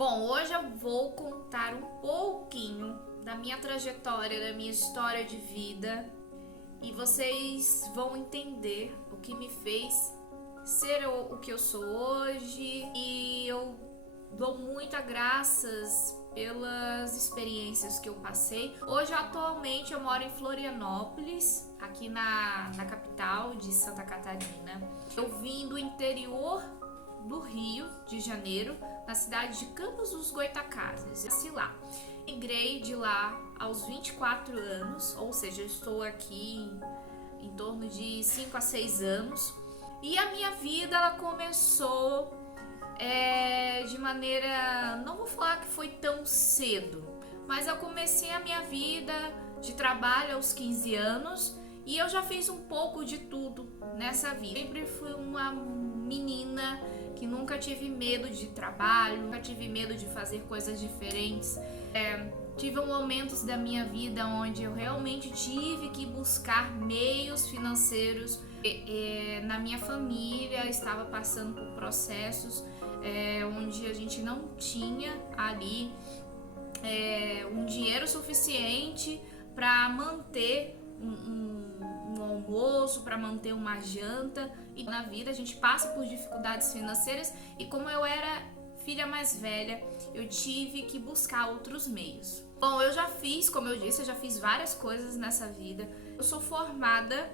Bom, hoje eu vou contar um pouquinho da minha trajetória, da minha história de vida e vocês vão entender o que me fez ser o que eu sou hoje e eu dou muitas graças pelas experiências que eu passei. Hoje, atualmente, eu moro em Florianópolis, aqui na capital de Santa Catarina. Eu vim do interior do Rio de Janeiro, na cidade de Campos dos Goytacazes. Nasci lá. Migrei de lá aos 24 anos, ou seja, eu estou aqui em torno de 5 a 6 anos. E a minha vida ela começou de maneira, não vou falar que foi tão cedo, mas eu comecei a minha vida de trabalho aos 15 anos e eu já fiz um pouco de tudo nessa vida. Sempre fui uma menina que nunca tive medo de trabalho, nunca tive medo de fazer coisas diferentes. Tive momentos da minha vida onde eu realmente tive que buscar meios financeiros. Na minha família estava passando por processos onde a gente não tinha ali um dinheiro suficiente para manter um almoço, para manter uma janta. E na vida a gente passa por dificuldades financeiras e como eu era filha mais velha, eu tive que buscar outros meios. Bom, eu já fiz, como eu disse, eu já fiz várias coisas nessa vida. Eu sou formada,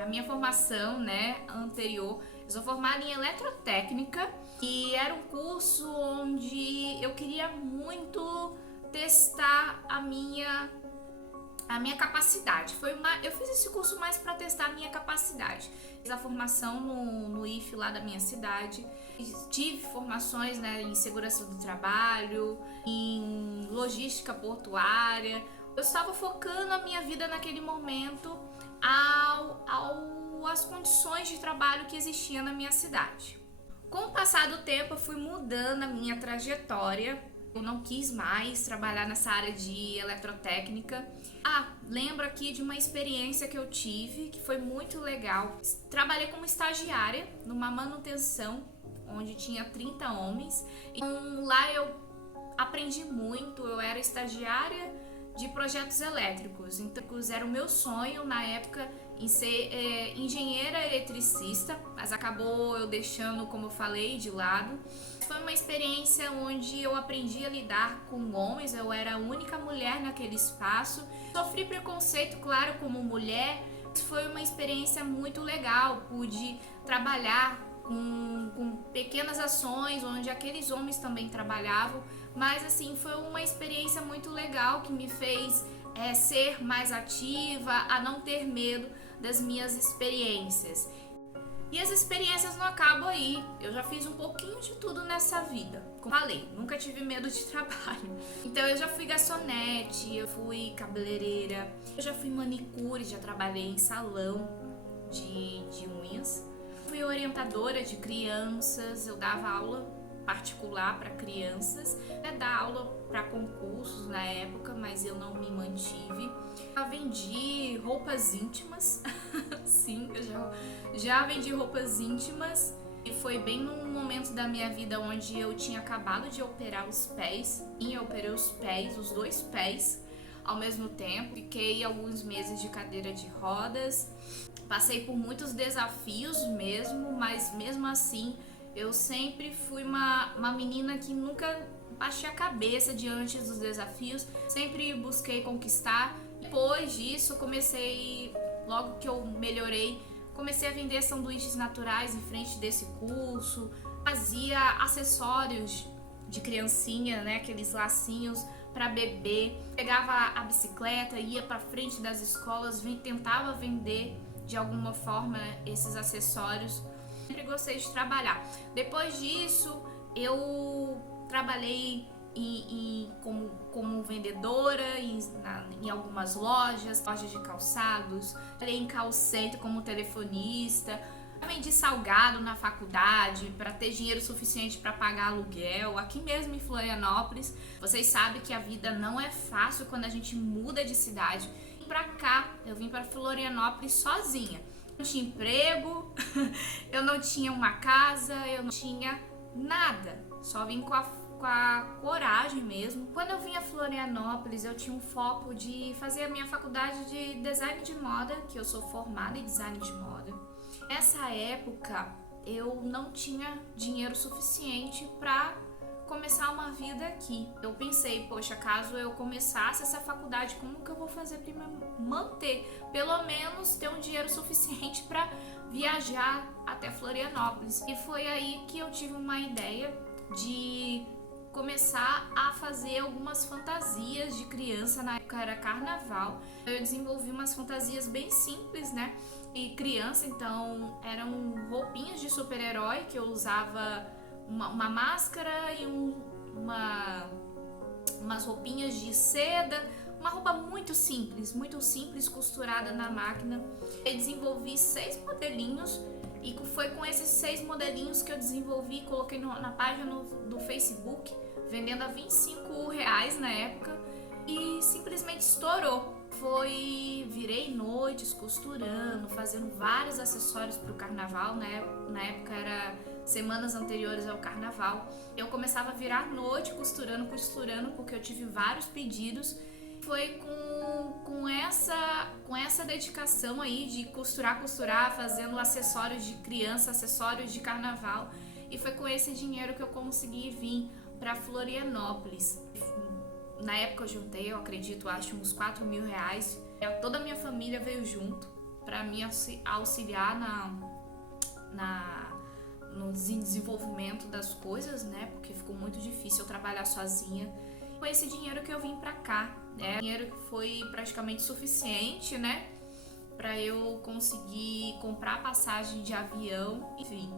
a minha formação, anterior, eu sou formada em eletrotécnica e era um curso onde eu queria muito testar a minha capacidade. Eu fiz esse curso mais para testar a minha capacidade. Fiz a formação no IF lá da minha cidade. Tive formações em segurança do trabalho, em logística portuária. Eu estava focando a minha vida naquele momento às condições de trabalho que existiam na minha cidade. Com o passar do tempo, eu fui mudando a minha trajetória. Eu não quis mais trabalhar nessa área de eletrotécnica. Lembro aqui de uma experiência que eu tive, que foi muito legal. Trabalhei como estagiária numa manutenção, onde tinha 30 homens. E lá eu aprendi muito, eu era estagiária de projetos elétricos. Então, era o meu sonho na época em ser engenheira eletricista, mas acabou eu deixando, como eu falei, de lado. Foi uma experiência onde eu aprendi a lidar com homens, eu era a única mulher naquele espaço. Sofri preconceito, claro, como mulher, mas foi uma experiência muito legal. Pude trabalhar com pequenas ações, onde aqueles homens também trabalhavam, mas assim, foi uma experiência muito legal que me fez ser mais ativa, a não ter medo das minhas experiências. E as experiências não acabam aí. Eu já fiz um pouquinho de tudo nessa vida. Como falei, nunca tive medo de trabalho. Então eu já fui garçonete, eu fui cabeleireira, eu já fui manicure, já trabalhei em salão de unhas. Fui orientadora de crianças, eu dava aula particular para crianças, dar aula para concursos na época, mas eu não me mantive. Eu vendi roupas íntimas, sim, eu já vendi roupas íntimas e foi bem num momento da minha vida onde eu tinha acabado de operar os pés, e eu operei os dois pés ao mesmo tempo. Fiquei alguns meses de cadeira de rodas, passei por muitos desafios mesmo, mas mesmo assim eu sempre fui uma menina que nunca baixei a cabeça diante dos desafios, sempre busquei conquistar. Depois disso, logo que eu melhorei, comecei a vender sanduíches naturais em frente desse curso, fazia acessórios de criancinha, aqueles lacinhos para bebê, pegava a bicicleta, ia para frente das escolas, tentava vender de alguma forma esses acessórios. Sempre gostei de trabalhar. Depois disso, eu trabalhei como vendedora em algumas lojas de calçados, trabalhei em call center como telefonista, vendi salgado na faculdade para ter dinheiro suficiente para pagar aluguel, aqui mesmo em Florianópolis. Vocês sabem que a vida não é fácil quando a gente muda de cidade. Eu vim para Florianópolis sozinha. Não tinha emprego, eu não tinha uma casa, eu não tinha nada. Só vim com com a coragem mesmo. Quando eu vim a Florianópolis, eu tinha um foco de fazer a minha faculdade de design de moda, que eu sou formada em design de moda. Nessa época, eu não tinha dinheiro suficiente para começar uma vida aqui. Eu pensei, poxa, caso eu começasse essa faculdade, como que eu vou fazer para me manter? Pelo menos ter um dinheiro suficiente para viajar até Florianópolis. E foi aí que eu tive uma ideia de começar a fazer algumas fantasias de criança. Na época era carnaval. Eu desenvolvi umas fantasias bem simples, né? E criança, então eram roupinhas de super-herói que eu usava uma máscara e umas roupinhas de seda, uma roupa muito simples, costurada na máquina. Eu desenvolvi 6 modelinhos e foi com esses 6 modelinhos que eu desenvolvi, coloquei na página do Facebook, vendendo a R$ 25 na época, e simplesmente estourou. Virei noites costurando, fazendo vários acessórios para o carnaval, né? Na época era semanas anteriores ao carnaval. Eu começava a virar noite costurando, porque eu tive vários pedidos. Foi com essa dedicação aí de costurar, fazendo acessórios de criança, acessórios de carnaval. E foi com esse dinheiro que eu consegui vir para Florianópolis. Na época eu juntei, eu acredito, acho uns R$ 4.000. Toda a minha família veio junto para me auxiliar no desenvolvimento das coisas, né? Porque ficou muito difícil eu trabalhar sozinha. Com esse dinheiro que eu vim pra cá, né? Dinheiro que foi praticamente suficiente, né? Pra eu conseguir comprar passagem de avião, enfim,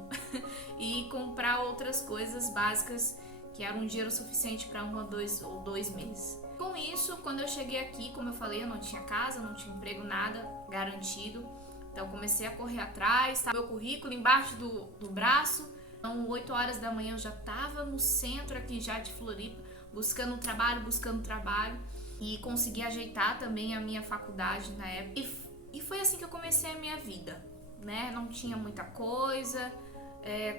e comprar outras coisas básicas que eram um dinheiro suficiente para 1, 2 ou 2 meses. Com isso, quando eu cheguei aqui, como eu falei, eu não tinha casa, não tinha emprego, nada garantido. Então comecei a correr atrás, tá? Meu currículo embaixo do braço. Então 8 horas da manhã eu já estava no centro aqui já de Floripa, buscando trabalho. E consegui ajeitar também a minha faculdade na época. E foi assim que eu comecei a minha vida, né? Não tinha muita coisa.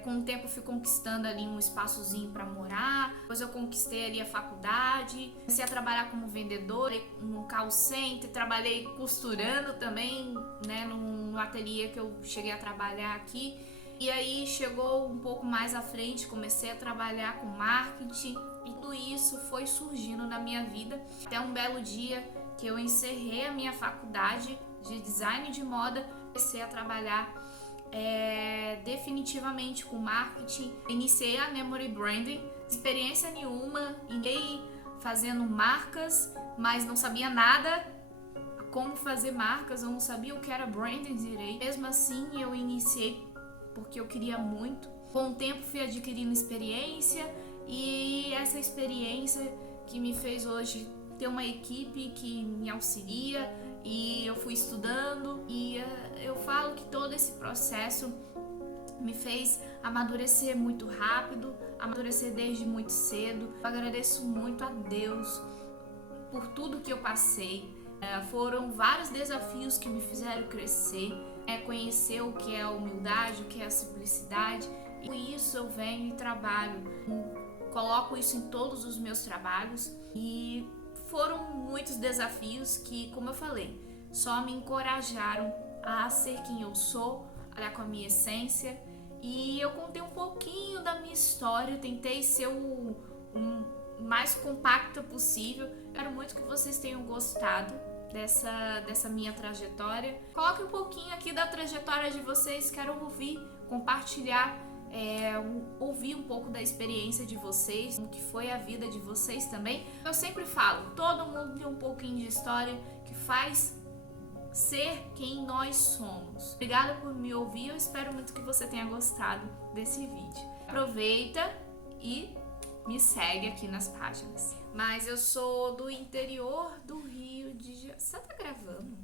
Com o tempo fui conquistando ali um espaçozinho para morar. Depois eu conquistei ali a faculdade. Comecei a trabalhar como vendedora no call center. Trabalhei costurando também, né, no ateliê que eu cheguei a trabalhar aqui. E aí chegou um pouco mais à frente, comecei a trabalhar com marketing. E tudo isso foi surgindo na minha vida. Até um belo dia que eu encerrei a minha faculdade de design de moda. Comecei a trabalhar definitivamente com marketing. Iniciei a Memory Branding, experiência nenhuma, iniciei fazendo marcas, mas não sabia nada como fazer marcas, eu não sabia o que era branding direito. Mesmo assim eu iniciei porque eu queria muito. Com o tempo fui adquirindo experiência, e essa experiência que me fez hoje ter uma equipe que me auxilia, e eu fui estudando, e eu falo que todo esse processo me fez amadurecer muito rápido, amadurecer desde muito cedo. Eu agradeço muito a Deus por tudo que eu passei. Foram vários desafios que me fizeram crescer, conhecer o que é a humildade, o que é a simplicidade. E com isso eu venho e trabalho, coloco isso em todos os meus trabalhos, e foram muitos desafios que, como eu falei, só me encorajaram a ser quem eu sou, olhar com a minha essência. E eu contei um pouquinho da minha história, tentei ser o mais compacta possível. Quero muito que vocês tenham gostado dessa minha trajetória. Coloque um pouquinho aqui da trajetória de vocês, quero ouvir, compartilhar, ouvir um pouco da experiência de vocês, como que foi a vida de vocês também. Eu sempre falo, todo mundo tem um pouquinho de história que faz ser quem nós somos. Obrigada por me ouvir, eu espero muito que você tenha gostado desse vídeo. Aproveita e me segue aqui nas páginas. Mas eu sou do interior do Rio de Janeiro. Você tá gravando?